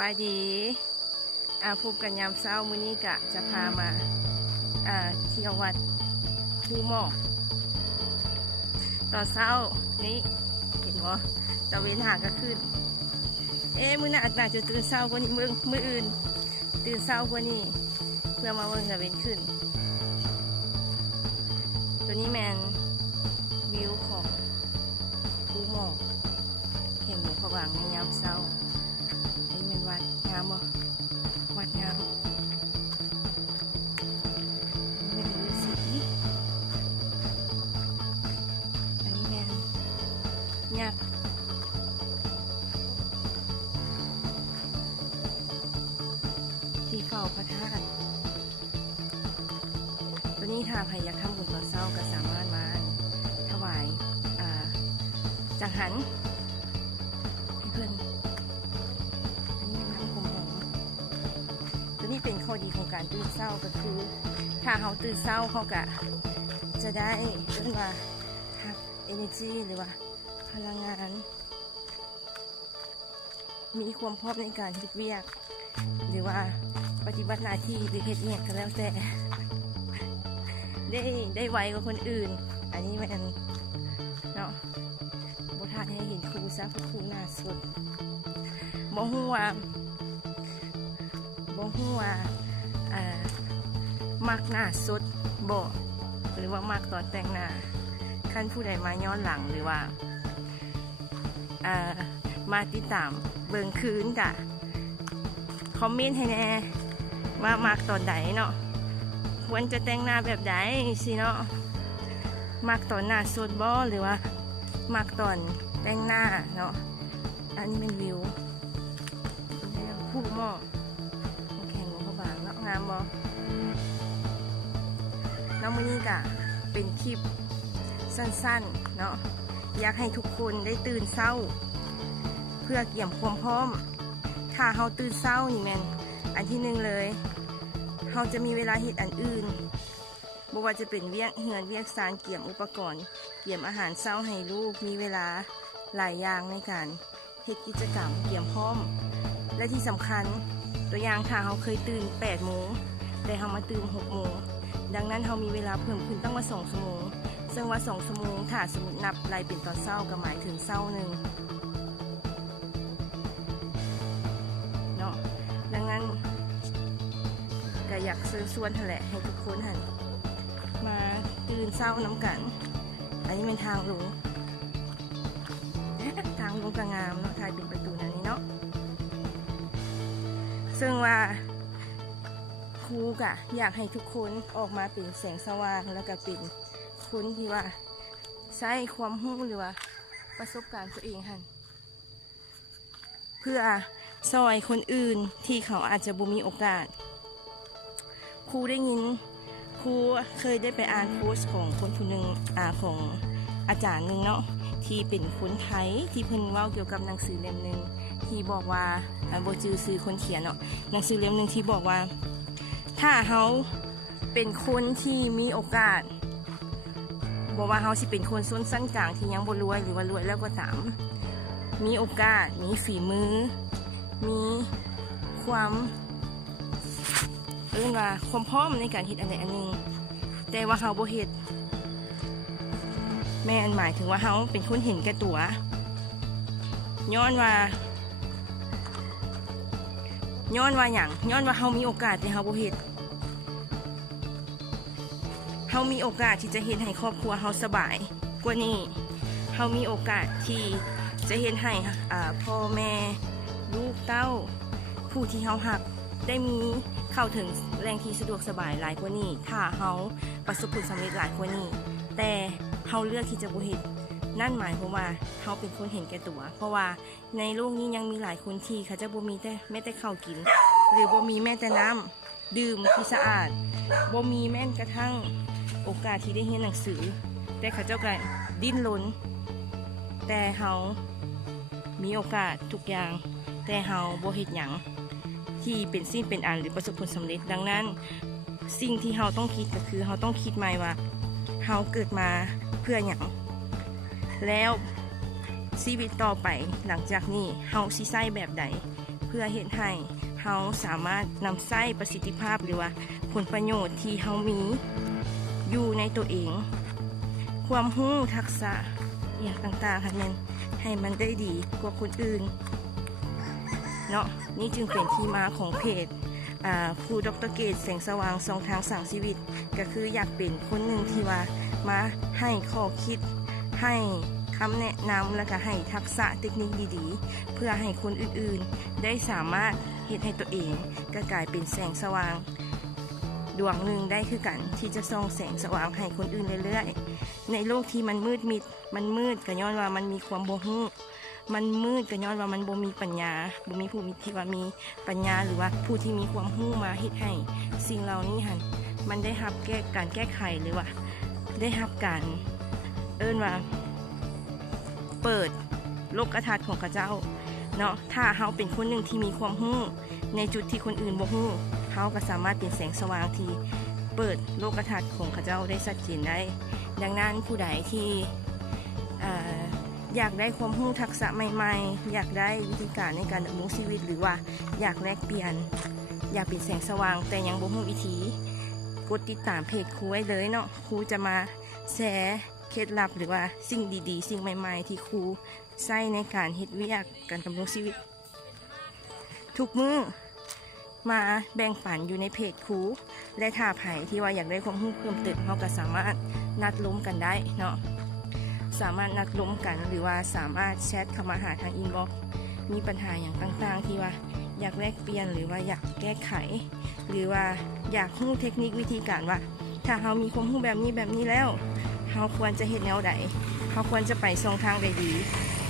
บายดีพบกันยามเช้ามื้อนี้กะจะพามาเที่ยววัดภูหมอกตอนเช้านี้เห็นบ่ตะเวนหาก็ขึ้นมื้อน่าจะตื่นเช้ากว่านี้มื้ออื่นตื่นเช้ากว่านี้เพื่อมาเบิ่งตะเวนขึ้นตัวนี้แมนวิวของภูหมอกแข่งหมูผวางในยามเช้าวัดงามบ่วัดงามไม่รู้สิอันนี้แม่นยักษ์ที่เฝ้าพระธาตุตัวนี้ถ้าใครอยากทำบุญตอนเช้าก็สามารถมาถวายจังหันให้เพื่อนนี่เป็นข้อดีของการตื่นเช้าก็คือถ้าเขาตื่นเช้าเขาก็จะได้เรียกว่าทัก energy หรือว่าพลังงานมีความพร้อมในการเฮ็ดเวียกหรือว่าปฏิบัติหน้าที่หรือเฮ็ดเนี่ยก็แล้วแต่ได้ไวกว่าคนอื่นอันนี้มันเนาะบททานให้เห็นครูซะเพราะครูหน้าสดบ่ฮู้ว่ามักหน้าสดบ่หรือว่ามักตอนแต่งหน้าขั้นผู้ใดมาย้อนหลังหรือว่ามาติดตามเบิ่งคืนกะคอมเมนต์ให้แน่ว่ามักตอนใดเนาะควรจะแต่งหน้าแบบใดสิเนาะมักตอนหน้าสดบ่หรือว่ามักตอนแต่งหน้าเนาะอันนี้เป็นวิวภูหมอกงามบ่น้องมื้อนี้กะเป็นคลิปสั้นๆเนาะอยากให้ทุกคนได้ตื่นเช้าเพื่อเกี่ยมความพร้อมถ้าเฮาตื่นเช้านี่แม่นอันที่หนึ่งเลยเฮาจะมีเวลาเฮ็ดอันอื่นบ่ว่าจะเป็นเวียกเฮือนเวียกซานเกี่ยมอุปกรณ์เกี่ยมอาหารเช้าให้ลูกมีเวลาหลายอย่างในการเฮ็ดกิจกรรมเกี่ยมพร้อมและที่สำคัญตัวอย่างค่ะเขาเคยตื่น8 โมงแต่เขามาตื่น6 โมงดังนั้นเขามีเวลาเพิ่มขึ้นตั้งว่า2 ชั่วโมงซึ่งว่า2 ชั่วโมงถ้าสมมตินับรายเป็นตอนเช้าก็หมายถึงเช้าหนึ่งเนาะดังนั้นก็อยากเชิญชวนแหละให้ทุกคนหันมาตื่นเช้าน้ำกันอันนี้เป็นทางลงกระงามเนาะทายเป็นประตูนั้นนี้เนาะซึ่งว่าครูกะอยากให้ทุกคนออกมาเป็นแสงสว่างแล้วก็เป็นคนที่ว่าใช้ความรู้หรือว่าประสบการณ์ตัวเองหันเพื่อซอยคนอื่นที่เขาอาจจะบ่มีโอกาสครูได้ยินครูเคยได้ไปอ่านโพสต์ของคนผู้หนึ่งของอาจารย์หนึ่งเนาะที่เป็นคนไทยที่เพิ่นเล่าเกี่ยวกับหนังสือเล่มหนึ่งที่บอกว่าโบจือซื้อคนเขียนเนาะหนังสือเล่มหนึ่งที่บอกว่าถ้าเขาเป็นคนที่มีโอกาสบอกว่าเขาสิเป็นคนส้นสั้นกลางที่ยังบ่รวยหรือว่ารวยแล้วก็ตามมีโอกาสมีฝีมือมีความว่าความพร้อมในการเฮ็ดอันใดอันหนึ่งแต่ว่าเขาบ่เฮ็ดแม่นหมายถึงว่าเขาเป็นคนเห็นแก่ตัวย้อนว่าอย่างย้อนว่าเขามีโอกาสแต่เขาบ่เฮ็ดเขามีโอกาสที่จะเฮ็ดให้ครอบครัวเขาสบายกว่านี้เขามีโอกาสที่จะเฮ็ดให้พ่อแม่ลูกเต้าผู้ที่เขาหักได้มีเข้าถึงแรงที่สะดวกสบายหลายกว่านี้ถ้าเขาประสบผลสำเร็จหลายกว่านี้แต่เขาเลือกที่จะบ่เฮ็ดนั่นหมายความว่าเขาเป็นคนเห็นแก่ตัวเพราะว่าในโลกนี้ยังมีหลายคนที่เขาจะบ่มีแม้แต่ข้าวกินหรือบ่มีแม้แต่น้ำดื่มที่สะอาดบ่มีแม้กระทั่งโอกาสที่ได้เรียนหนังสือแต่เขาเจ้าก็ดิ้นรนแต่เขามีโอกาสทุกอย่างแต่เขาบ่เฮ็ดหยังที่เป็นสิ่งเป็นอันหรือประสบผลสำเร็จดังนั้นสิ่งที่เขาต้องคิดก็คือเขาต้องคิดใหม่ว่าเขาเกิดมาเพื่อหยังแล้วชีวิตต่อไปหลังจากนี้เฮาสิใช้แบบใดเพื่อ พื่อเฮ็ดให้เฮาสามารถนำใช้ประสิทธิภาพหรือว่าผลประโยชน์ที่เฮามีอยู่ในตัวเองความรู้ทักษะอย่างต่างๆค่ะแม่นให้มันได้ดีกว่าคนอื่นเนาะนี่จึงเป็นที่มาของเพจครูดร.เกตแสงสว่างสองทางสร้างชีวิตก็คืออยากเป็นคนหนึ่งที่ว่ามาให้ข้อคิดให้คำแนะนำและก็ให้ทักษะเทคนิคดีๆเพื่อให้คนอื่นๆได้สามารถเฮ็ดให้ตัวเองก็กลายเป็นแสงสว่างดวงหนึ่งได้คือกันที่จะส่องแสงสว่างให้คนอื่นเรื่อยๆในโลกที่มันมืดมิดมันมืดก็ย้อนว่ามันมีความบ่ฮู้มันมืดก็ย้อนว่ามันบ่มีปัญญาบ่มีผู้มีที่ว่ามีปัญญาหรือว่าผู้ที่มีความรู้มาเฮ็ดให้สิ่งเหล่านี้หั่นมันได้รับการแก้ไขหรือว่าได้รับการว่าเปิดโลกทัศน์ของข้าเจ้าเนาะถ้าเฮาเป็นคนหนึ่งที่มีความรู้ในจุดที่คนอื่นบ่รู้เฮาก็สามารถเป็นแสงสว่างที่เปิดโลกทัศน์ของข้าเจ้าได้ชัดเจนได้ดังนั้นผู้ใดที่อยากได้ความรู้ทักษะใหม่ๆอยากได้วิธีการในการดำรงชีวิตหรือว่าอยากแลกเปลี่ยนอยากเป็นแสงสว่างแต่ยังบ่รู้วิธีกดติดตามเพจครูไว้เลยเนาะครูจะมาแชร์เคล็ดลับหรือว่าสิ่งดีๆสิ่งใหม่ๆที่ครูใช้ในการเฮ็ดเวียกการดำรงชีวิตทุกมื้อมาแบ่งปันอยู่ในเพจครูและถ้าไผที่ว่าอยากได้ความรู้เพิ่มเติมเราก็สามารถนัดล้มกันได้เนาะสามารถนัดล้มกันหรือว่าสามารถแชทเข้ามาหาทางอินบ็อกซ์มีปัญหาอย่างต่างๆที่ว่าอยากแลกเปลี่ยนหรือว่าอยากแก้ไขหรือว่าอยากรู้เทคนิควิธีการว่าถ้าเรามีความรู้แบบนี้แล้วเราควรจะเฮ็ดแนวใดเราควรจะไปช่องทางใดดี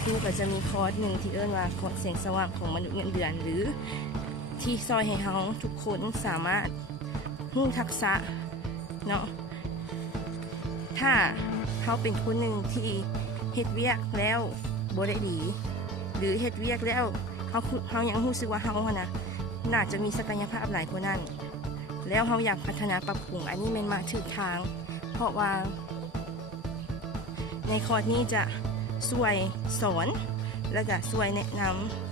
ครูก็จะมีคอร์สหนึ่งที่ว่าคอร์สแสงสว่างของมนุษย์เงินเดือนหรือที่ซอยให้เราทุกคนสามารถรู้ทักษะเนาะถ้าเขาเป็นคนหนึ่งที่เฮ็ดเวียกแล้วบ่ได้ดีหรือเฮ็ดเวียกแล้วเขายังรู้สึกว่าเขานะน่าจะมีศักยภาพหลายกว่านั้นแล้วเขาอยากพัฒนาปรับปรุงอันนี้เป็นมาถึงทางเพราะว่าในคอร์สนี้จะช่วยสอนและก็ช่วยแนะน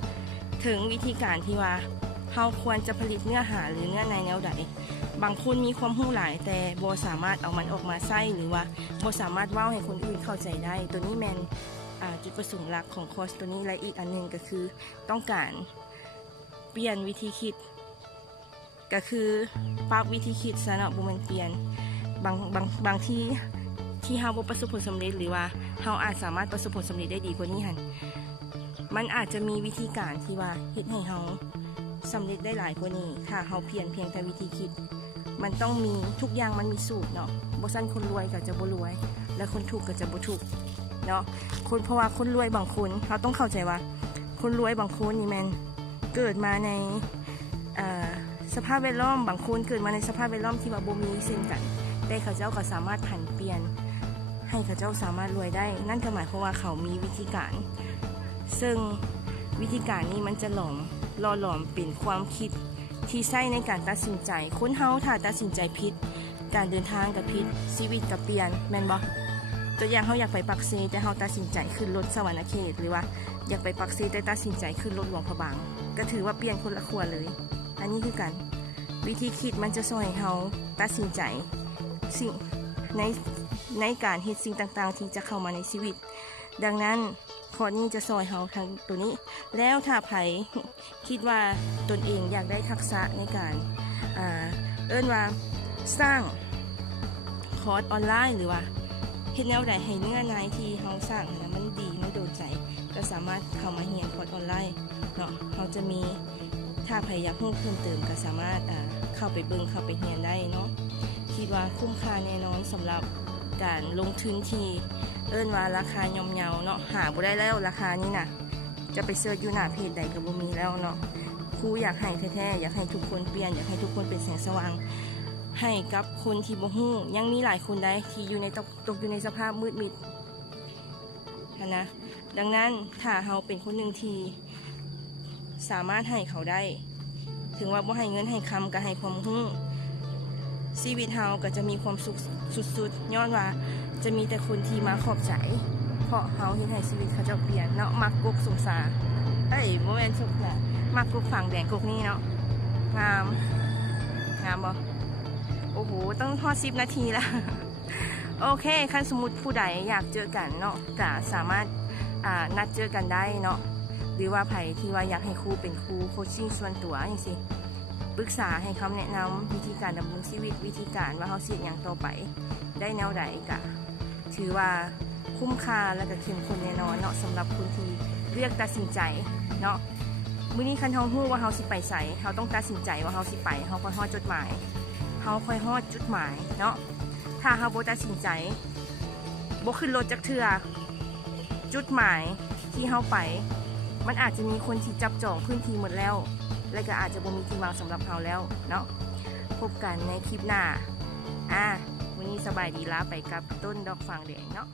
ำถึงวิธีการที่ว่าเขาควรจะผลิตเนื้อหาหรือเนื้อในแนวใดบางคนมีความรู้หลายแต่บ่สามารถเอามันออกมาใช้หรือว่าบ่สามารถเว้าให้คนอื่นเข้าใจได้ตัวนี้แมนจุดประสงค์หลักของคอร์สตัวนี้และอีกอันนึงก็คือต้องการเปลี่ยนวิธีคิดก็คือปรับวิธีคิดซะเนาะบ่แม่นเปลี่ยนบางที่เฮาบ่ประสบผลสำเร็จหรือว่าเฮาอาจสามารถประสบผลสำเร็จได้ดีกว่านี้หั่นมันอาจจะมีวิธีการที่ว่าเฮ็ดให้เฮาสำเร็จได้หลายกว่านี้ถ้าเฮาเพียงแต่วิธีคิดมันต้องมีทุกอย่างมันมีสูตรเนาะบ่ซั่นคนรวยก็จะบ่รวยและคนถูกก็จะบ่ถูกเนาะเพราะว่าคนรวยบางคนเขาต้องเข้าใจว่าคนรวยบางคนนี่แม่นเกิดมาในสภาพแวดล้อมบางคนเกิดมาในสภาพแวดล้อมที่ว่าบ่มีเช่นกันแต่เขาเจ้าก็สามารถผันเปลี่ยนให้เขาเจ้าสามารถรวยได้นั่นก็หมายความว่าเขามีวิธีการซึ่งวิธีการนี้มันจะหล่อหลอมเป็นความคิดที่ใช้ในการตัดสินใจคนเฮาถ้าตัดสินใจผิดการเดินทางกับผิดชีวิตกับเปลี่ยนแม่นบ่ตัวอย่างเฮาอยากไปปักเซแต่เฮาตัดสินใจขึ้นรถสวรรณเขตหรือว่าอยากไปปักเซแต่ตัดสินใจขึ้นรถหลวงพระบางก็ถือว่าเปลี่ยนคนละขั้วเลยอันนี้คือกันวิธีคิดมันจะช่วยให้เฮาตัดสินใจสิ่งในการเฮ็ดสิ่งต่างๆที่จะเข้ามาในชีวิตดังนั้นคอร์สนี้จะซอยเฮาทางตัวนี้แล้วถ้าไผคิดว่าตนเองอยากได้ทักษะในการว่าสร้างคอร์สออนไลน์หรือว่าเฮ็ดแนวใดให้เนื้อในที่เฮาสร้างนะมันดีมันโดนใจก็สามารถเข้ามาเรียนคอร์สออนไลน์เนาะเฮาจะมีถ้าไผอยากรู้เพิ่มเติมก็สามารถเข้าไปเบิ่งเข้าไปเรียนได้เนาะคิดว่าคุ้มค่าแน่นอนสำหรับการลงทุนที่ว่าราคาย่อมเยาเนาะหาบ่ได้แล้วราคานี้นะจะไปเสิร์ชอยู่หน้าเพจใดก็บ่มีแล้วเนาะครูอยากให้แท้ๆอยากให้ทุกคนเปลี่ยนอยากให้ทุกคนเป็นแสงสว่างให้กับคนที่บ่ฮู้ยังมีหลายคนได้ที่อยู่ในตกอยู่ในสภาพมืดมิดนะดังนั้นถ้าเฮาเป็นคนหนึ่งที่สามารถให้เขาได้ถึงว่าบ่ให้เงินให้คำก็ให้ความรู้ชีวิตเฮาก็จะมีความสุขสุดๆย้อนว่าจะมีแต่คนที่มาขอบใจเพราะเฮาเฮ็ดให้ชีวิตเขาเจ้าเปลี่ยนเนาะมักกกสงสาร เอ้ยโมเมนต์สุกแหละมากกุกฝั่งแดงกุกนี่เนาะงามงามบ่โอ้โหต้องทอด10 นาทีละ โอเคคันสมมุติผู้ใดอยากเจอกันเนาะก็สามารถนัดเจอกันได้เนาะหรือว่าไผที่ว่าอยากให้ครูเป็นครูโคชชิ่งส่วนตัวอย่างสิปรึกษาให้คำแนะนำวิธีการดำเนินชีวิตวิธีการว่าเขาเสียอย่างต่อไปได้แนวใดก็ถือว่าคุ้มค่าและก็เข้มข้นแน่นอนเนาะสำหรับคนที่เลือกตัดสินใจเนาะมื้อนี้คันเฮาฮู้ว่าเฮาสิไปไสเฮาต้องตัดสินใจว่าเฮาสิไปเฮาค่อยฮอดจุดหมายเฮาค่อยฮอดจุดหมายเนาะถ้าเฮาบ่ตัดสินใจบ่ขึ้นรถจักเทื่อจุดหมายที่เฮาไปมันอาจจะมีคนที่จับจองพื้นที่หมดแล้วและก็อาจจะบ่มีที่วางสำหรับเฮาแล้วเนาะพบกันในคลิปหน้าวันนี้สบายดีลาไปกับต้นดอกฝางแดงเนาะ